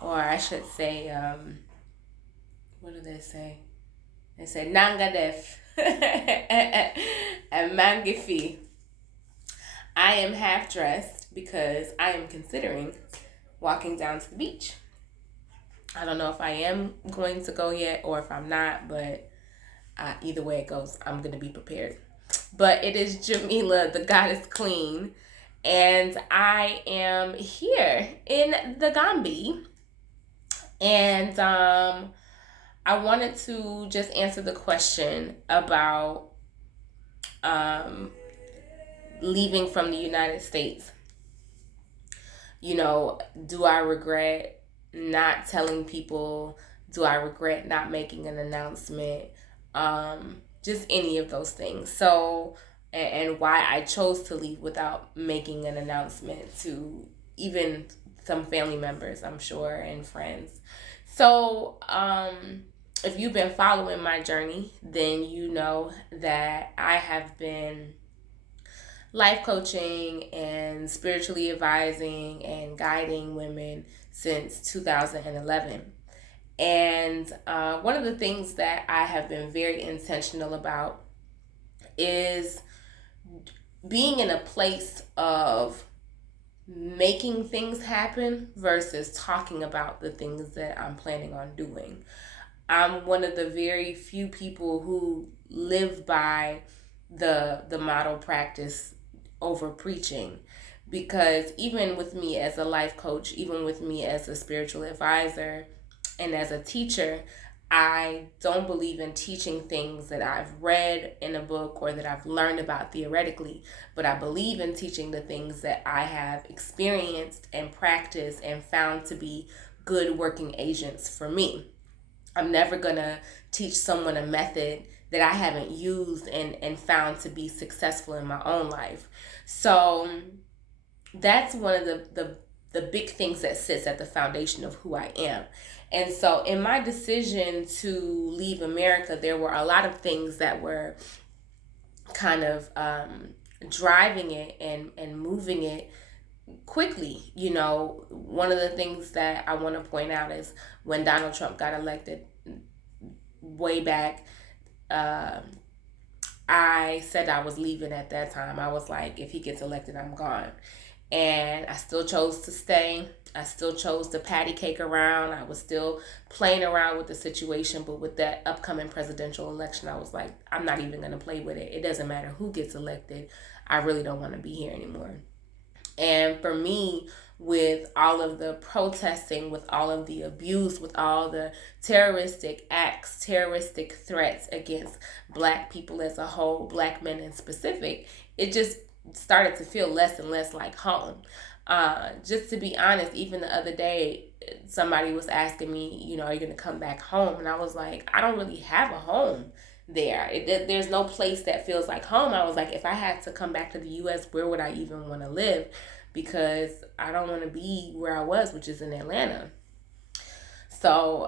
or I should say, what do they say? They say Nangadef and Mangifi. I am half dressed because I am considering walking down to the beach. I don't know if I am going to go yet or if I'm not, but either way it goes, I'm going to be prepared. But it is Jamila, the goddess queen, and I am here in the Gambi. And I wanted to just answer the question about um, leaving from the United States. You know, do I regret not telling people? Do I regret not making an announcement? Just any of those things. So, and why I chose to leave without making an announcement to even some family members, I'm sure, and friends. So, if you've been following my journey, then you know that I have been life coaching and spiritually advising and guiding women since 2011. And one of the things that I have been very intentional about is being in a place of making things happen versus talking about the things that I'm planning on doing. I'm one of the very few people who live by the model practice over preaching, because even with me as a life coach, even with me as a spiritual advisor and as a teacher, I don't believe in teaching things that I've read in a book or that I've learned about theoretically, but I believe in teaching the things that I have experienced and practiced and found to be good working agents for me. I'm never gonna teach someone a method that I haven't used and found to be successful in my own life. So that's one of the big things that sits at the foundation of who I am. And so in my decision to leave America, there were a lot of things that were kind of driving it and moving it quickly. You know, one of the things that I want to point out is when Donald Trump got elected way back, uh, I said I was leaving at that time. I was like, if he gets elected, I'm gone. And I still chose to stay. I still chose to patty cake around. I was still playing around with the situation. But with that upcoming presidential election, I was like, I'm not even going to play with it. It doesn't matter who gets elected. I really don't want to be here anymore. And for me, with all of the protesting, with all of the abuse, with all the terroristic acts, terroristic threats against Black people as a whole, Black men in specific, it just started to feel less and less like home. Just to be honest, even the other day, somebody was asking me, you know, are you going to come back home? And I was like, I don't really have a home there. There's no place that feels like home. I was like, if I had to come back to the U.S., where would I even want to live? Because I don't want to be where I was, which is in Atlanta. So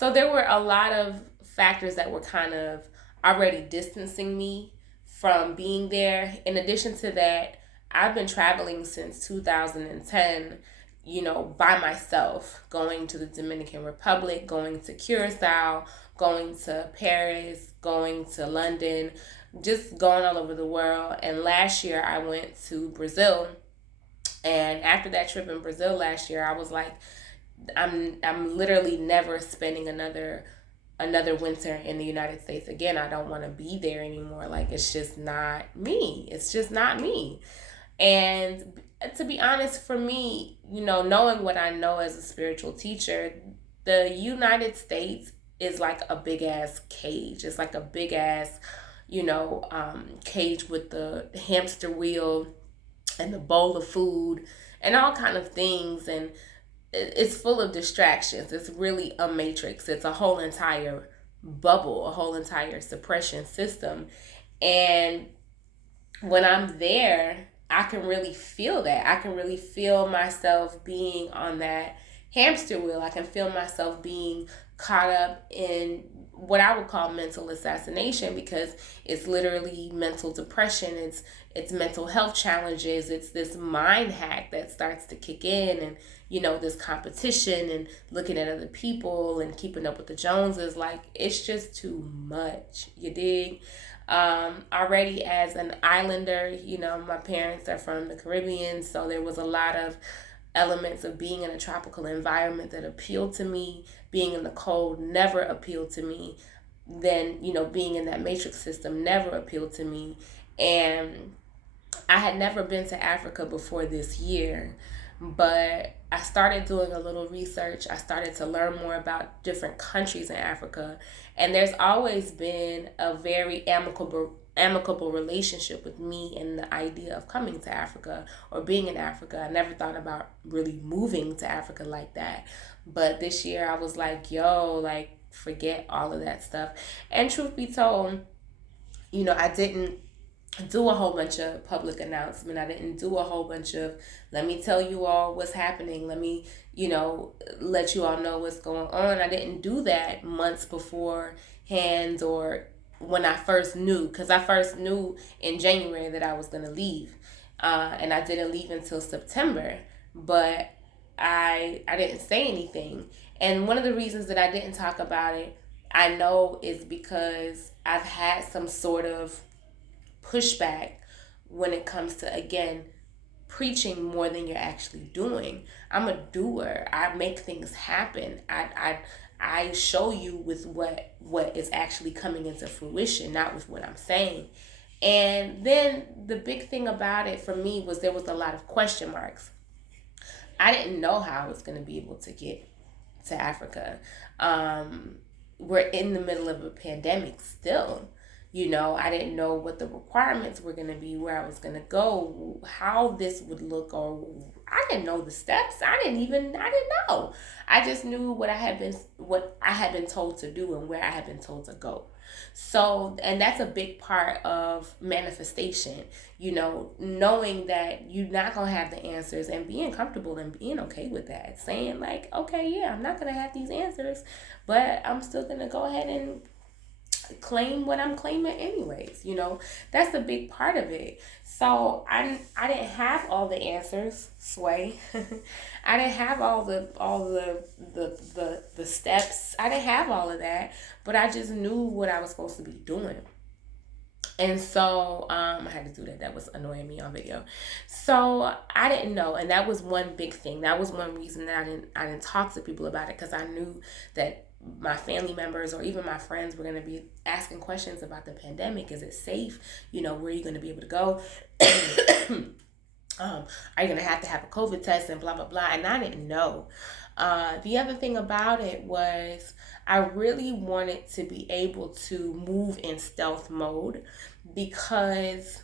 there were a lot of factors that were kind of already distancing me from being there. In addition to that, I've been traveling since 2010, you know, by myself, going to the Dominican Republic, going to Curacao, going to Paris, going to London, just going all over the world. And last year I went to Brazil. And after that trip in Brazil last year, I was like, I'm literally never spending another winter in the United States again. I don't want to be there anymore. Like, it's just not me. It's just not me. And to be honest, for me, you know, knowing what I know as a spiritual teacher, the United States is like a big ass cage. It's like a big ass, cage with the hamster wheel and the bowl of food and all kind of things. And it's full of distractions. It's really a matrix. It's a whole entire bubble, a whole entire suppression system. And when I'm there, I can really feel that. I can really feel myself being on that hamster wheel. I can feel myself being caught up in what I would call mental assassination, because it's literally mental depression. It's mental health challenges. It's this mind hack that starts to kick in, and this competition and looking at other people and keeping up with the Joneses. Like, it's just too much. You dig? Already as an islander, my parents are from the Caribbean, so there was a lot of elements of being in a tropical environment that appealed to me. Being in the cold never appealed to me. Then, being in that matrix system never appealed to me. And I had never been to Africa before this year, but I started doing a little research. I started to learn more about different countries in Africa, and there's always been a very amicable relationship with me and the idea of coming to Africa or being in Africa. I never thought about really moving to Africa like that. But this year I was like, yo, like, forget all of that stuff. And truth be told, I didn't do a whole bunch of public announcement. I didn't do a whole bunch of, let me tell you all what's happening. Let me, let you all know what's going on. I didn't do that months beforehand or when I first knew, because I first knew in January that I was going to leave. And I didn't leave until September, but I didn't say anything. And one of the reasons that I didn't talk about it, I know, is because I've had some sort of pushback when it comes to, again, preaching more than you're actually doing. I'm a doer. I make things happen. I show you with what is actually coming into fruition, not with what I'm saying. And then the big thing about it for me was there was a lot of question marks. I didn't know how I was going to be able to get to Africa. We're in the middle of a pandemic still. I didn't know what the requirements were going to be, where I was going to go, how this would look, or I didn't know the steps. I didn't know. I just knew what I had been told to do and where I had been told to go. So, and that's a big part of manifestation, knowing that you're not going to have the answers and being comfortable and being okay with that. Saying like, okay, yeah, I'm not going to have these answers, but I'm still going to go ahead and claim what I'm claiming anyways. That's a big part of it. So I didn't have all the answers, Sway. I didn't have all the steps. I didn't have all of that, but I just knew what I was supposed to be doing. And so I had to do that. That was annoying me on video. So I didn't know, and that was one big thing. That was one reason that I didn't talk to people about it, because I knew that my family members or even my friends were going to be asking questions about the pandemic. Is it safe? Where are you going to be able to go? Are you going to have a COVID test and blah, blah, blah. And I didn't know. The other thing about it was I really wanted to be able to move in stealth mode, because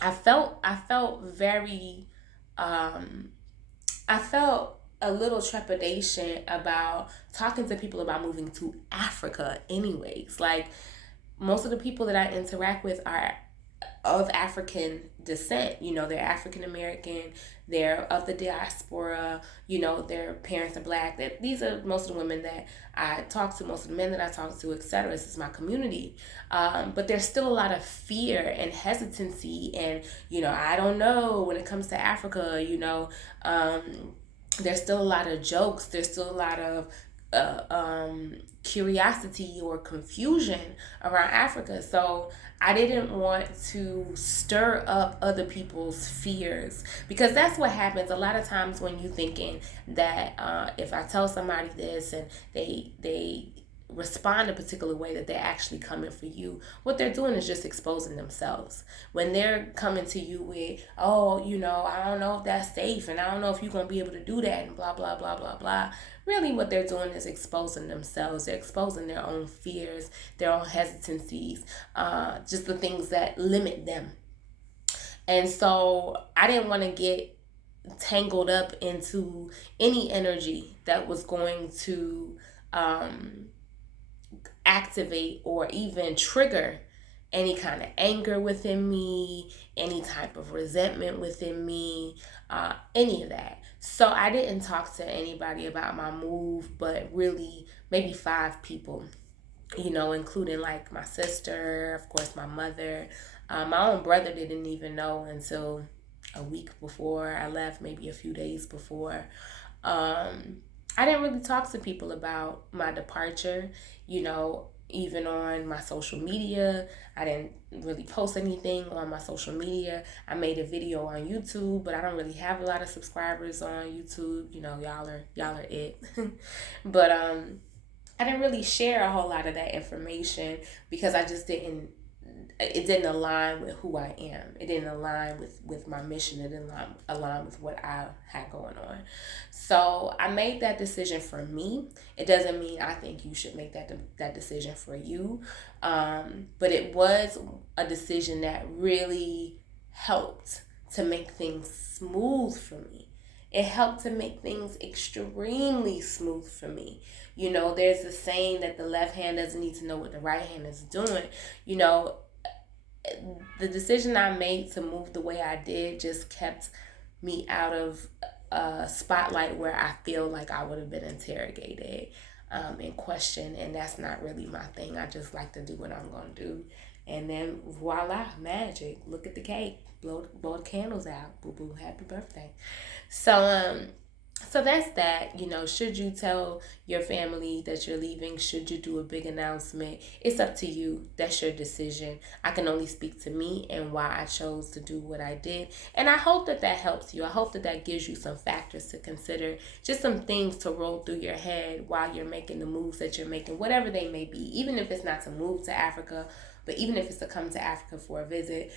I felt very, I felt a little trepidation about talking to people about moving to Africa anyways. Like, most of the people that I interact with are of African descent. They're African American, they're of the diaspora, their parents are Black. These are most of the women that I talk to, most of the men that I talk to, etc. This is my community. But there's still a lot of fear and hesitancy, and I don't know when it comes to Africa. There's still a lot of jokes. There's still a lot of curiosity or confusion around Africa. So I didn't want to stir up other people's fears, because that's what happens a lot of times when you're thinking that if I tell somebody this and they respond a particular way, that they're actually coming for you. What they're doing is just exposing themselves. When they're coming to you with, oh, I don't know if that's safe, and I don't know if you're going to be able to do that, and blah, blah, blah, blah, blah. Really what they're doing is exposing themselves. They're exposing their own fears, their own hesitancies, just the things that limit them. And so I didn't want to get tangled up into any energy that was going to activate or even trigger any kind of anger within me, any type of resentment within me, any of that. So I didn't talk to anybody about my move, but really maybe 5 people. including like my sister, of course, my mother. My own brother didn't even know until a week before I left, maybe a few days before. I didn't really talk to people about my departure, even on my social media. I didn't really post anything on my social media. I made a video on YouTube, but I don't really have a lot of subscribers on YouTube. Y'all are it. But I didn't really share a whole lot of that information because I just didn't it didn't align with who I am. It didn't align with my mission. It didn't align with what I had going on. So I made that decision for me. It doesn't mean I think you should make that decision for you. But it was a decision that really helped to make things smooth for me. It helped to make things extremely smooth for me. There's a saying that the left hand doesn't need to know what the right hand is doing. The decision I made to move the way I did just kept me out of a spotlight where I feel like I would have been interrogated and questioned, and that's not really my thing. I just like to do what I'm going to do. And then voila, magic. Look at the cake. Blow the candles out. Boo boo, happy birthday. So that's that. Should you tell your family that you're leaving? Should you do a big announcement? It's up to you. That's your decision. I can only speak to me and why I chose to do what I did. And I hope that helps you. I hope that gives you some factors to consider, just some things to roll through your head while you're making the moves that you're making, whatever they may be. Even if it's not to move to Africa, but even if it's to come to Africa for a visit.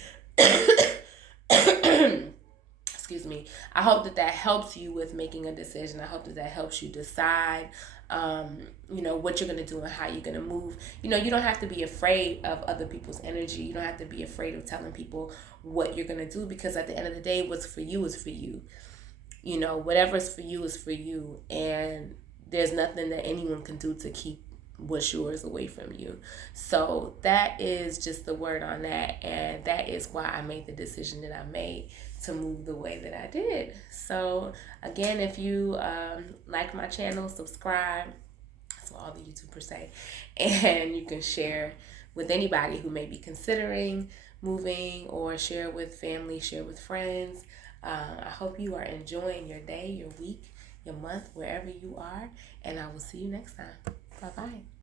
Excuse me. I hope that helps you with making a decision. I hope that helps you decide, what you're going to do and how you're going to move. You don't have to be afraid of other people's energy. You don't have to be afraid of telling people what you're going to do, because at the end of the day, what's for you is for you. Whatever's for you is for you. And there's nothing that anyone can do to keep what's yours away from you. So that is just the word on that. And that is why I made the decision that I made to move the way that I did. So again, if you like my channel, subscribe. That's what all the YouTubers say. And you can share with anybody who may be considering moving, or share with family, share with friends. I hope you are enjoying your day, your week, your month, wherever you are. And I will see you next time. Bye-bye.